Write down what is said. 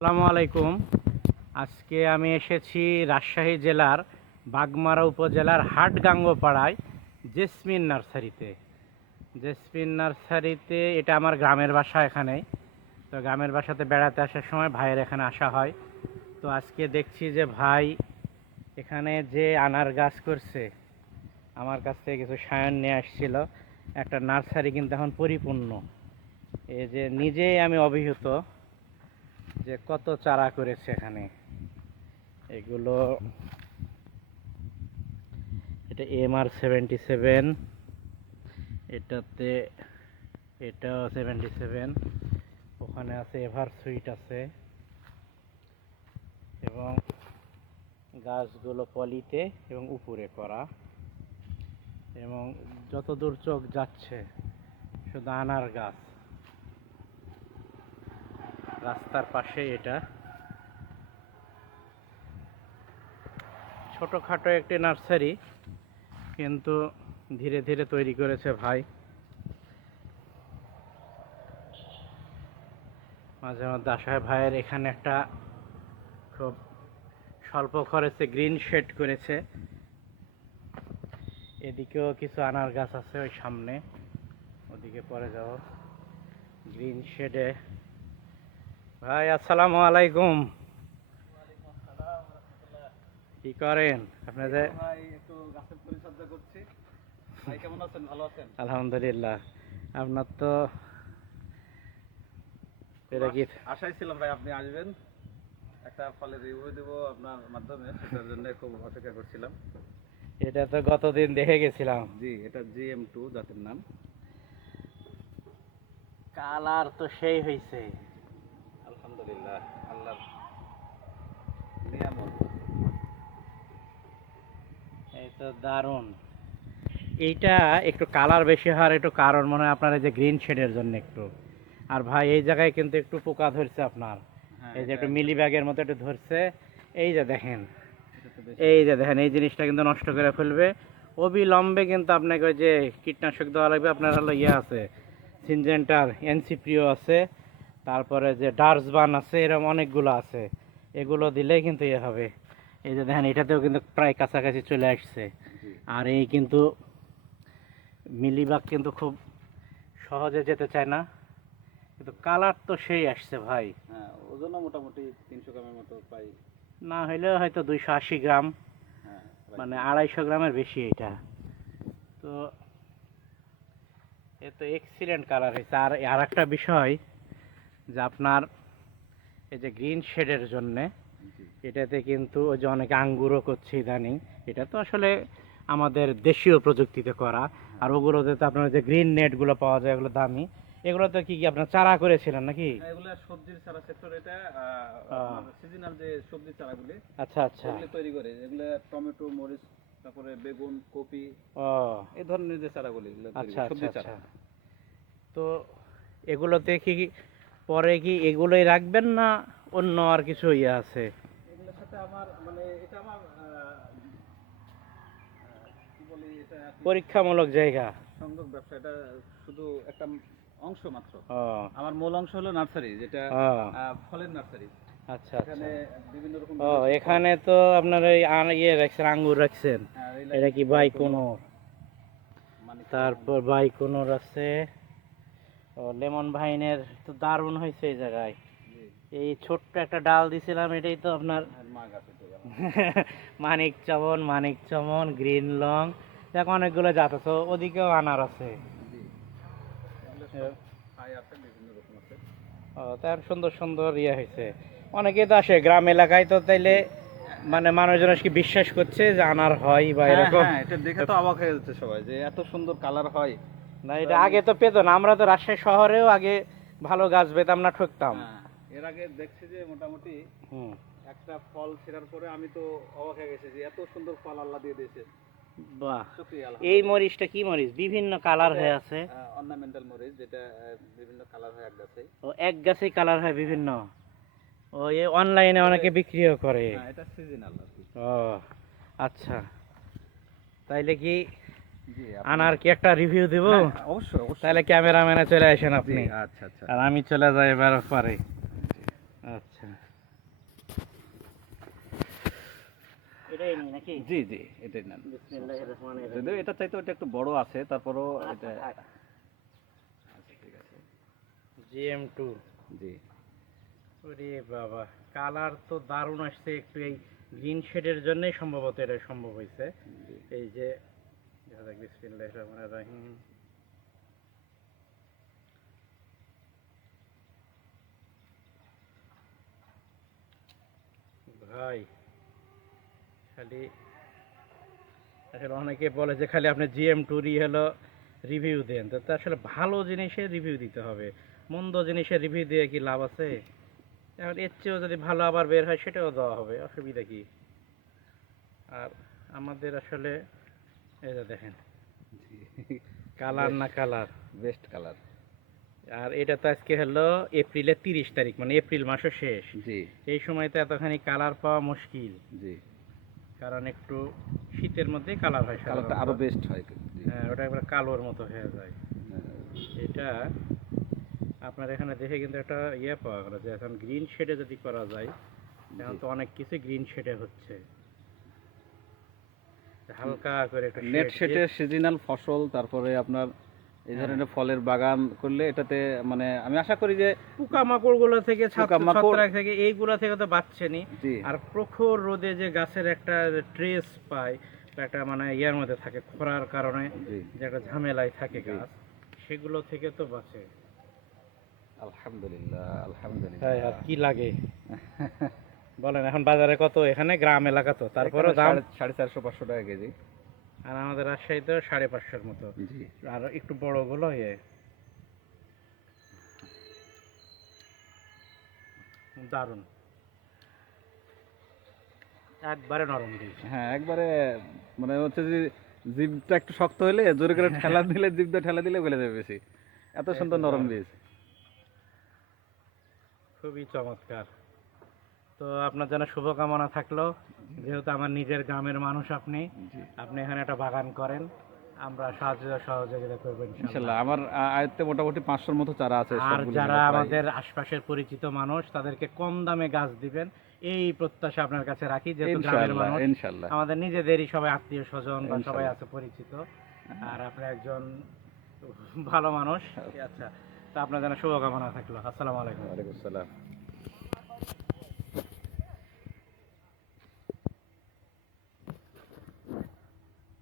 আসসালামু আলাইকুম। আজকে আমি এসেছি রাজশাহী জেলার বাগমারা উপজেলার হাটগাঙ্গপাড়ায় জেসমিন নার্সারিতে। এটা আমার গ্রামের বাসা এখানে। তো গ্রামের বাসাতে বেড়াতে আসার সময় ভাইয়ের এখানে আসা হয়। তো আজকে দেখছি যে ভাই এখানে যে আনার গাছ করছে, আমার কাছ থেকে কিছু সায়ন নিয়ে আসছিল। একটা নার্সারি কিন্তু এখন পরিপূর্ণ। এই যে নিজেই আমি অভিভূত যে কত চারা করেছে এখানে। এগুলো এটা MR77, এটাতে এটাও 77, ওখানে আছে এভার সুইট আছে, এবং গাছগুলো পলিতে এবং উপরে করা, এবং যতদূর চোখ যাচ্ছে শুধু আনার গাছ। রাস্তার পাশে এটা ছোটোখাটো একটি নার্সারি, কিন্তু ধীরে ধীরে তৈরি করেছে ভাই। মাঝে মধ্যে আসা হয় ভাইয়ের এখানে। একটা খুব স্বল্প খরচে গ্রিন শেড করেছে। এদিকেও কিছু আনার গাছ আছে ওই সামনে, ওদিকে পরে যাব। গ্রিন শেডে ভাই আসসালামু আলাইকুম। কি করেন আপনাদের? ভাই একটু গাছের পরিচর্যা করছি। ভাই কেমন আছেন? ভালো আছেন? আলহামদুলিল্লাহ। আপনার তো এটা কি আশায় ছিলাম ভাই আপনি আসবেন, একটা ফলের রিভিউ দেবো আপনার মাধ্যমে, সেটার জন্য খুব অপেক্ষা করছিলাম। এটা তো গতদিন দেখে গেছিলাম। জি, এটা GM2 জাতের নাম। কালার তো সেই হয়েছে। আলহামদুলিল্লাহ, আল্লাহর নিয়ামত। এই তো দারুণ। এইটা একটু কালার বেশি হওয়ার একটু কারণ মনে হয় আপনার এই যে গ্রিন শেডের জন্য একটু। আর ভাই এই জায়গায় কিন্তু একটু পোকা ধরছে আপনার। হ্যাঁ, এই যে এটা একটু মিলি ব্যাগের মতো একটু ধরছে। এই যে দেখেন, এটা তো বেশি। এই যে দেখেন, এই জিনিসটা কিন্তু নষ্ট করে ফেলবে অবিলম্বে। কিন্তু আপনাকে ওই যে কীটনাশক দেওয়া লাগবে। আপনার হলো ইয়ে আছে, সিনজেন্টার, এনসিপ্রিও আছে, তারপরে যে ডার্সবান আছে, এরকম অনেকগুলো আছে। এগুলো দিলেই কিন্তু ইয়ে হবে। এই যে দেখেন, এটাতেও কিন্তু প্রায় কাছাকাছি চলে আসছে। জি। আর এই কিন্তু মিলিবাগ কিন্তু খুব সহজে যেতে চায় না, কিন্তু কালার তো সেই আসছে ভাই। হ্যাঁ, ওজনও মোটামুটি 300 গ্রামের মতো পাই। না হইলেও হয়তো 280 গ্রাম, হ্যাঁ, মানে 250 গ্রামের বেশি এটা। তো এ তো এক্সিলেন্ট কালার হয়েছে। আর আর একটা বিষয় যে আপনার এই যে গ্রিন শেডের জন্যে জি। এটাতে কিন্তু ওই যে অনেকে আঙ্গুরও করছে ইদানিং। এটা তো আসলে আমাদের দেশীয় প্রযুক্তিতে করা। আর ওগুলোতে তো আপনার যে গ্রিন নেটগুলো পাওয়া যায়, এগুলো দামি। এগুলো তো কি কি আপনার চারা করেছিলেন নাকি? হ্যাঁ, এগুলা সবজির চারা সেক্টর। এটা সিজনাল যে সবজির চারাগুলি আচ্ছা আচ্ছা। এগুলো তৈরি করে, এগুলো টমেটো, মরিচ, তারপরে বেগুন, কপি, ও এই ধরনের যে চারাগুলি, এগুলো তৈরি আচ্ছা করে, আচ্ছা সবজি আচ্ছা। চারা। তো এগুলোতে কি পরে কি এগুলোই রাখবেন না অন্য আর কিছু ইয়ে আছে? এগুলোর সাথে আমার মানে এটা আমার কি বলি, এটা আর কি পরীক্ষামূলক জায়গা। সংযোগ ব্যবসা। এটা শুধু একটা অংশ মাত্র। ও আমার মূল অংশ হলো নার্সারি, যেটা ও ফলের নার্সারি। আচ্ছা এখানে আচ্ছা। বিভিন্ন রকম ও বিদেশি ফল। এখানে তো আপনার ওই ইয়ে রাখছেন, আঙ্গুর রাখছেন। এটা কি বাইকুনোর? মানে তারপর বাইকুনোর আছে। ও লেমন ভাইনের তো দারুণ হয়েছে এই জায়গায়। এই ছোট্ট একটা ডাল দিছিলাম, এটাই তো আপনার মা গাছ এটা মানিক চমন, গ্রিন লং, দেখো অনেকগুলো জাত আছে। ওদিকেও আনার আছে। জি, এগুলো সব ছাই আছে, বিভিন্ন রকম আছে। ও তার সুন্দর সুন্দর ইয়ে হয়েছে। অনেকেই তো আসে গ্রাম এলাকায়, তো তাইলে মানে মানুষজন কি বিশ্বাস করছে যে আনার হয় বা হ্যাঁ, এরকম। হ্যাঁ, এটা দেখে তো অবাক হয়ে যাচ্ছে সবাই যে এত সুন্দর কালার হয়। না, এটা আগে তো পেতো না। আমরা তো রাজশাহী শহরেও আগে ভালো গাছ পেতাম না, ঠকতাম। হ্যাঁ, এর আগে দেখছি যে মোটামুটি হুম। একটা ফল ছেড়ার পরে আমি তো অবাক হয়ে গেছি যে এত সুন্দর ফল আল্লাহ দিয়ে দিয়েছে। বাহ, সত্যি এই আলহামদুলিল্লাহ। মরিচটা কি মরিচ? বিভিন্ন কালার হয়ে আছে। অর্নামেন্টাল মরিচ, যেটা বিভিন্ন কালার হয় এক গাছে। ও এক গাছেই কালার হয় বিভিন্ন। ও এই অনলাইনে অনেকে বিক্রিও করে। হ্যাঁ, এটা সিজনাল আর কি। ও আচ্ছা, তাইলে কি জি, আনার কি একটা রিভিউ দিব? অবশ্যই অবশ্যই। তাহলে ক্যামেরাম্যানে চলে আসেন আপনি, আচ্ছা আচ্ছা। আর আমি চলে যাই এবার পরে। আচ্ছা, এটাই নেই নাকি? জি জি, এটাই নেন। বিসমিল্লাহির রহমানির যদিও এটা চাইতে ওটা একটু বড় আছে, তারপরও এটা রহিম। আচ্ছা, ঠিক আছে। GM2। জি ওরে বাবা, কালার তো দারুণ আসছে। একটু এই গ্রিন শেডের জন্যই সম্ভবত এটা সম্ভব হয়েছে। জি। এই যে দেখা যাক, বিসমিল্লাহির রহমানির রহিম। ভাই খালি আসলে অনেকে বলে যে খালি আপনি GM2-রই হলো রিভিউ দেন, তো তা আসলে ভালো জিনিসের রিভিউ দিতে হবে, মন্দ জিনিসের রিভিউ দিয়ে কি লাভ আছে? এখন এর চেয়েও যদি ভালো আবার বের হয় সেটাও দেওয়া হবে, অসুবিধা কি? আর আমাদের আসলে এই যে দেখেন, কালার না কালার। Best colour. আর এটা তো আজকে হলো এপ্রিলের 30 তারিখ, মানে এপ্রিল মাসের শেষ। জি এই সময় তো এতখানি কালার পাওয়া মুশকিল, জি, কারণ একটু শীতের মধ্যে কালার হয় কালারটা সাধারণত। আরো বেস্ট হয়। জি। হ্যাঁ, ওটা একবার কালোর মতো হয়ে যায়। এটা আপনার এখানে দেখে কিন্তু একটা ইয়ে পাওয়া গেল যে এখন গ্রিন শেডে যদি করা যায়, এখন তো অনেক কিছু গ্রিন শেডে হচ্ছে। হালকা করে একটা নেট শেড শেডে সিজনাল ফসল, তারপরে আপনার এই ধরনের ফলের বাগান করলে এটাতে মানে আমি আশা করি যে পোকামাকড় গুলো থেকে, পোকামাকড়- ছত্রাক থেকে, এইগুলা থেকে তো বাঁচছেনি। জি আর প্রখর রোদে যে গাছের একটা ট্রেস পায়, বা একটা মানে ইয়ার মধ্যে থাকে খরার কারণে জি, যে একটা ঝামেলায় থাকে জি। গাছ, সেগুলো থেকে তো বাঁচে। আলহামদুলিল্লাহ তাই আলহামদুলিল্লাহ। আর কি লাগে বলেন? এখন বাজারে কত? এখানে গ্রাম এলাকা তো, তারপরে দাম। 450-500 টাকা কেজি। আর আমাদের রাজশাহীতে 550-র মতো। জি আর একটু বড় গুলো দারুণ, একবারে নরম বীজ। হ্যাঁ, একবারে মানে হচ্ছে যে জিভটা একটু শক্ত হলে জোরে করে ঠেলা দিলে, জিভটা ঠেলা দিলে গলে যাবে বেশি। এত সুন্দর নরম বীজ। খুবই চমৎকার। তো আপনার জন্য শুভকামনা থাকলো, যেহেতু আমার নিজের গ্রামের মানুষ আপনি, জি আপনি এখানে একটা বাগান করেন, আমরা সহযোগিতা করবো ইনশাল্লাহ। ইনশাল্লাহ। আমার আয়ত্তে মোটামুটি 500-র মতো চারা আছে। আর সবগুলো যারা মিলে প্রায়। আমাদের আশপাশের পরিচিত মানুষ, তাদেরকে কম দামে গাছ দিবেন, এই প্রত্যাশা আপনার কাছে রাখি। যেহেতু গ্রামের ইনশাল্লাহ মানুষ, ইনশাল্লাহ আমাদের নিজেদেরই সবাই আত্মীয় স্বজন বা সবাই ইনশাল্লাহ। আছে পরিচিত, আর আপনি একজন ভালো মানুষ। আচ্ছা, তো আপনার জন্য শুভকামনা থাকলো। আসসালামু আলাইকুম। ওয়ালাইকুম আসসালাম।